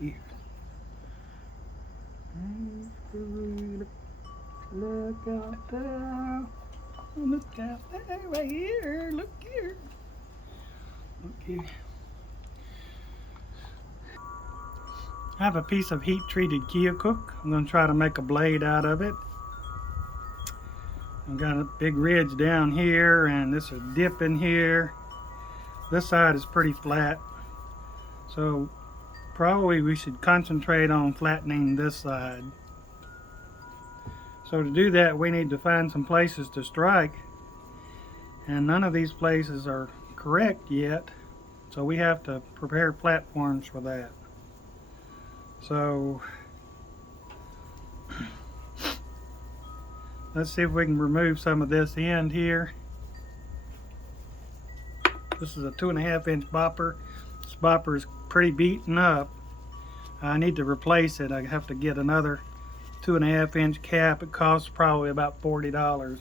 Here. Look out there. Look out there. Right here. Look here. Look here. I have a piece of heat-treated Keokuk. I'm going to try to make a blade out of it. I've got a big ridge down here, and this is a dip in here. This side is pretty flat, so probably we should concentrate on flattening this side. So to do that, we need to find some places to strike, and none of these places are correct yet, so we have to prepare platforms for that. So let's see if we can remove some of this end here. This is a 2.5 inch bopper. This bopper is pretty beaten up. I need to replace it. I have to get another 2.5 inch cap. It costs probably about $40.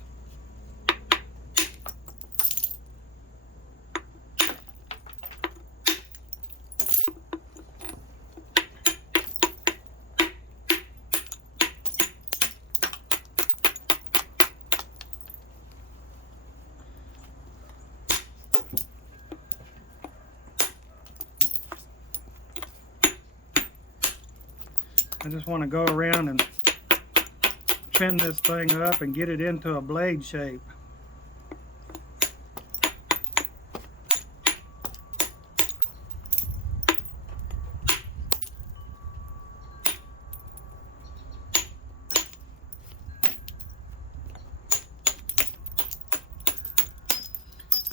I just want to go around and trim this thing up and get it into a blade shape.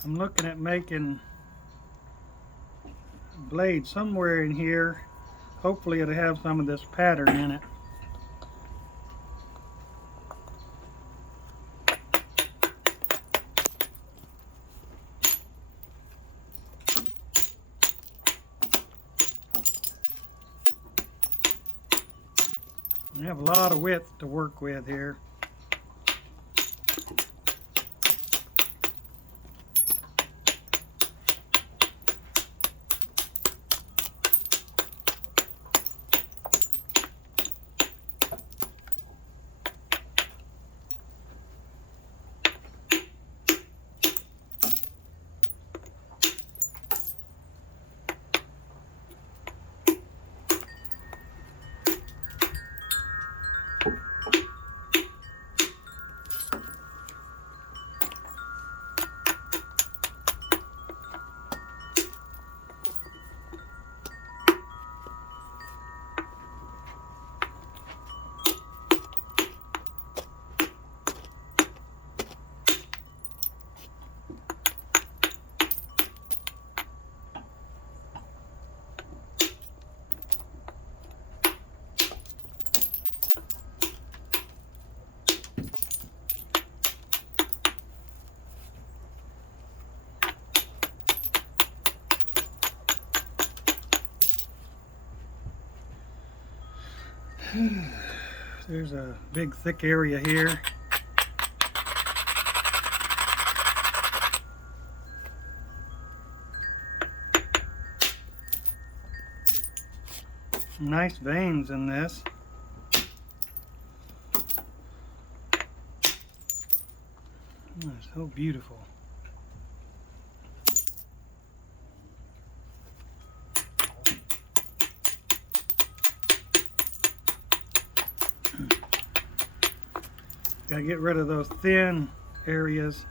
I'm looking at making a blade somewhere in here. Hopefully it'll have some of this pattern in it. We have a lot of width to work with here. There's a big thick area here. Nice veins in this. Oh, so beautiful. Gotta get rid of those thin areas.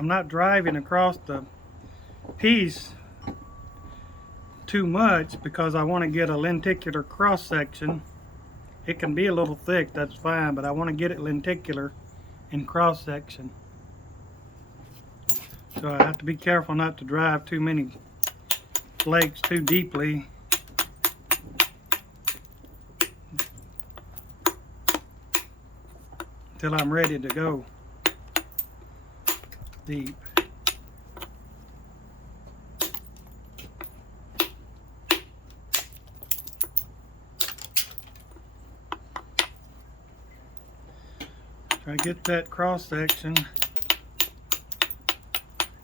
I'm not driving across the piece too much because I want to get a lenticular cross section It can be a little thick, that's fine, but I want to get it lenticular in cross section. So I have to be careful not to drive too many flakes too deeply. Until I'm ready to go deep. Try to get that cross section.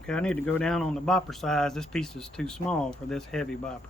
Okay, I need to go down on the bopper size. This piece is too small for this heavy bopper.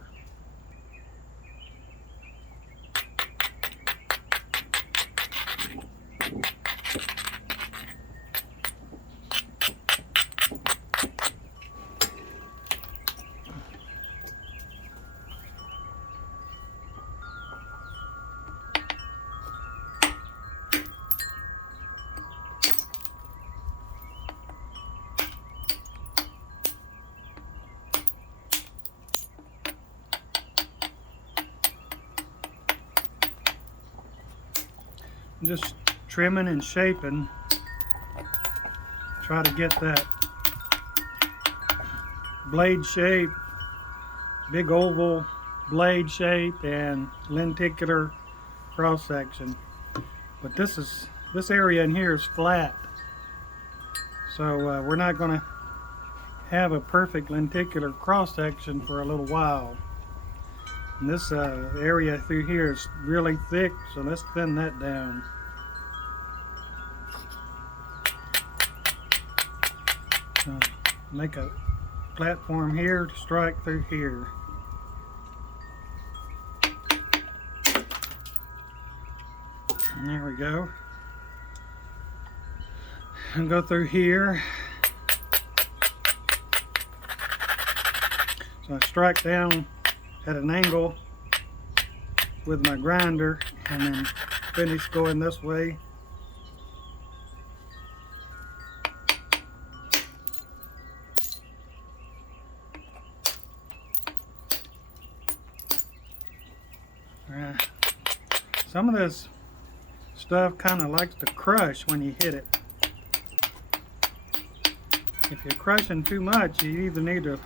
Just trimming and shaping, try to get that blade shape, big oval blade shape and lenticular cross section. But this area in here is flat, so we're not going to have a perfect lenticular cross section for a little while. And this area through here is really thick, so let's thin that down. Make a platform here to strike through here. And there we go. And go through here. So I strike down at an angle with my grinder and then finish going this way. Some of this stuff kind of likes to crush when you hit it. If you're crushing too much, you either need to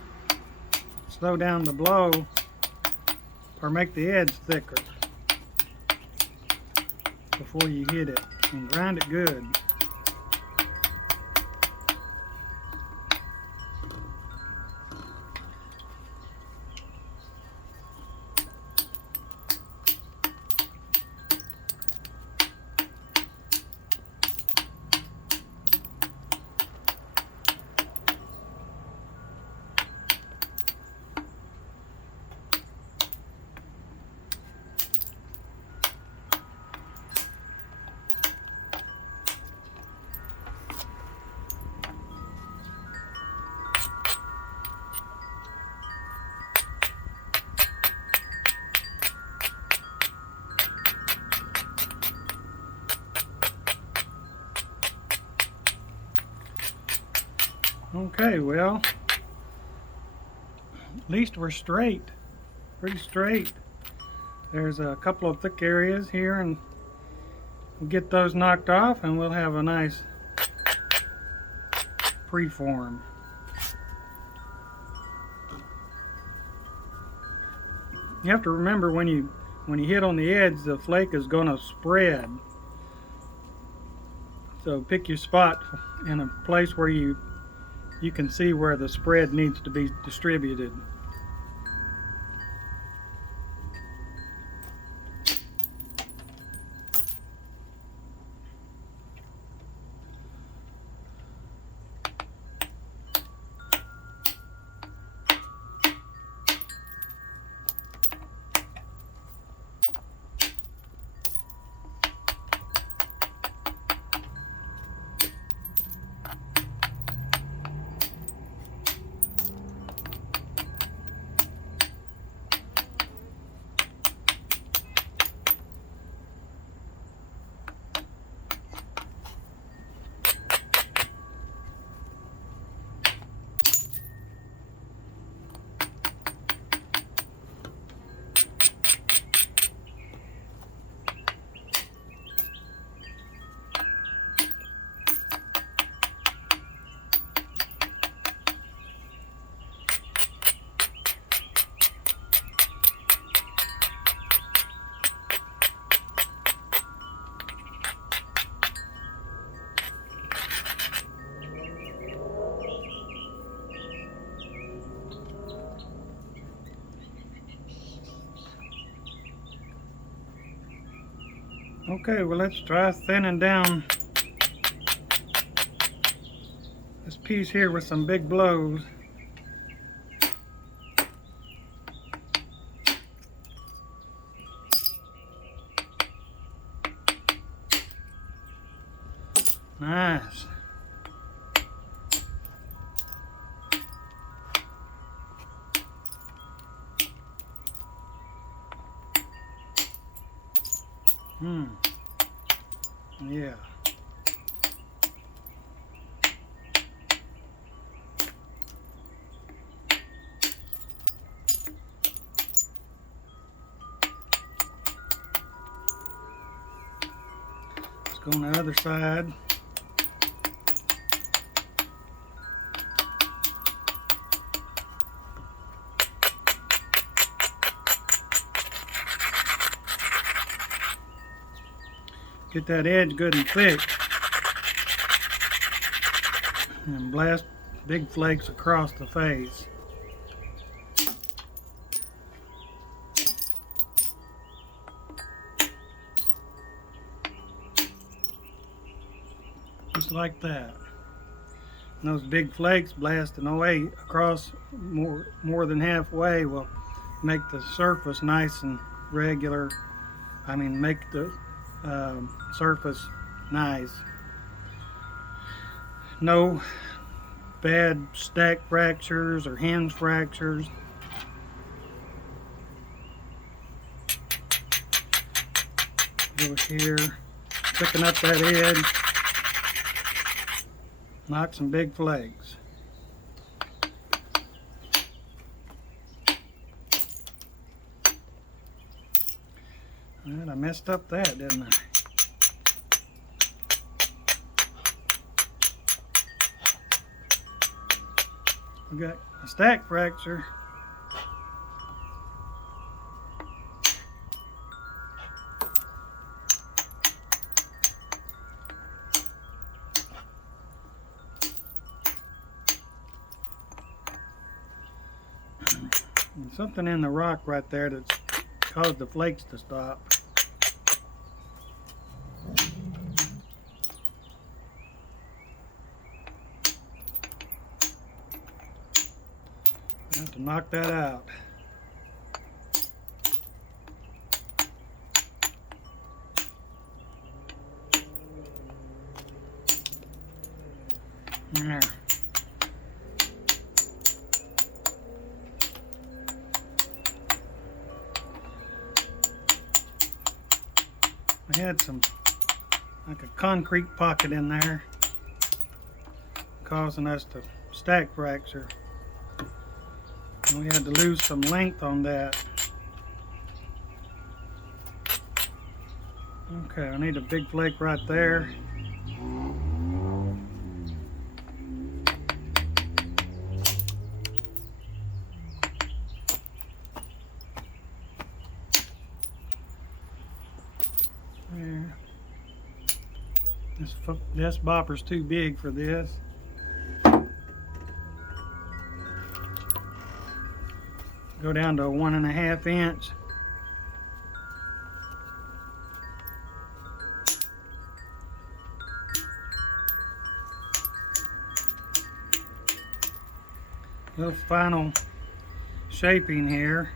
slow down the blow or make the edge thicker before you hit it, and grind it good. Okay, well, at least we're straight, pretty straight. There's a couple of thick areas here, and we'll get those knocked off and we'll have a nice preform. You have to remember when you hit on the edge, the flake is going to spread. So pick your spot in a place where you can see where the spread needs to be distributed. Okay, well, let's try thinning down this piece here with some big blows. Nice. Yeah. Let's go on the other side. Get that edge good and thick. And blast big flakes across the face. Just like that. And those big flakes blasting away across more than halfway will make the surface nice and regular. I mean, make the surface nice. No bad stack fractures or hinge fractures. Over here, picking up that edge, knock some big flakes. Well, I messed up that, didn't I? We got a stack fracture. And something in the rock right there that's caused the flakes to stop. I have to knock that out. There. I had some, like a concrete pocket in there, causing us to stack fracture. And we had to lose some length on that. Okay, I need a big flake right there. There. This bopper's too big for this. Go down to a 1.5 inch. Little final shaping here.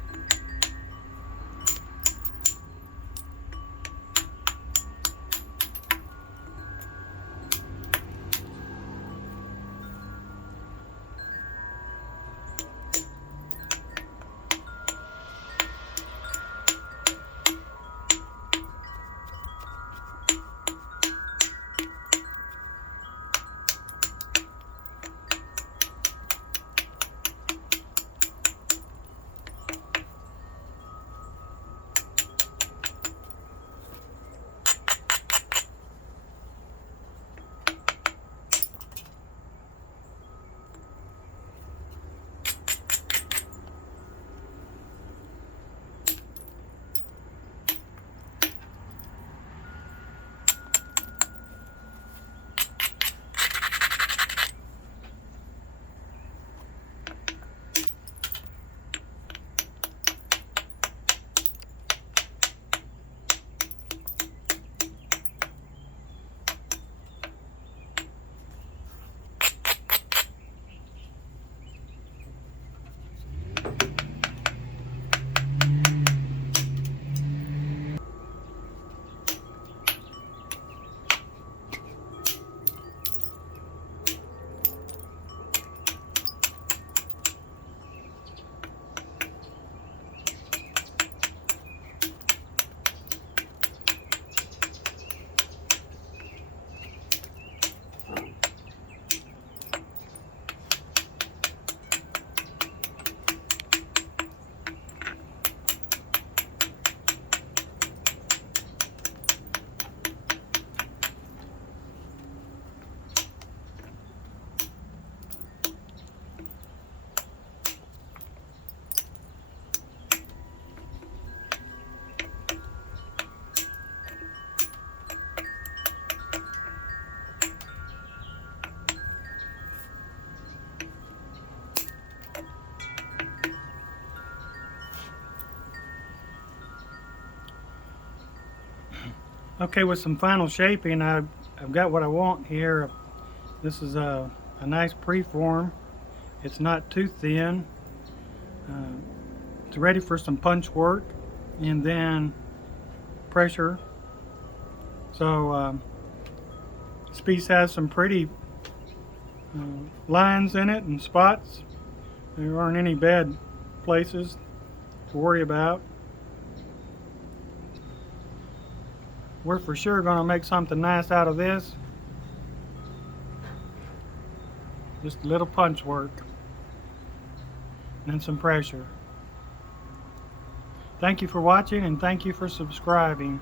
Okay, with some final shaping, I've got what I want here. This is a nice preform. It's not too thin. It's ready for some punch work and then pressure. So this piece has some pretty lines in it and spots. There aren't any bad places to worry about. We're for sure going to make something nice out of this. Just a little punch work and some pressure. Thank you for watching and thank you for subscribing.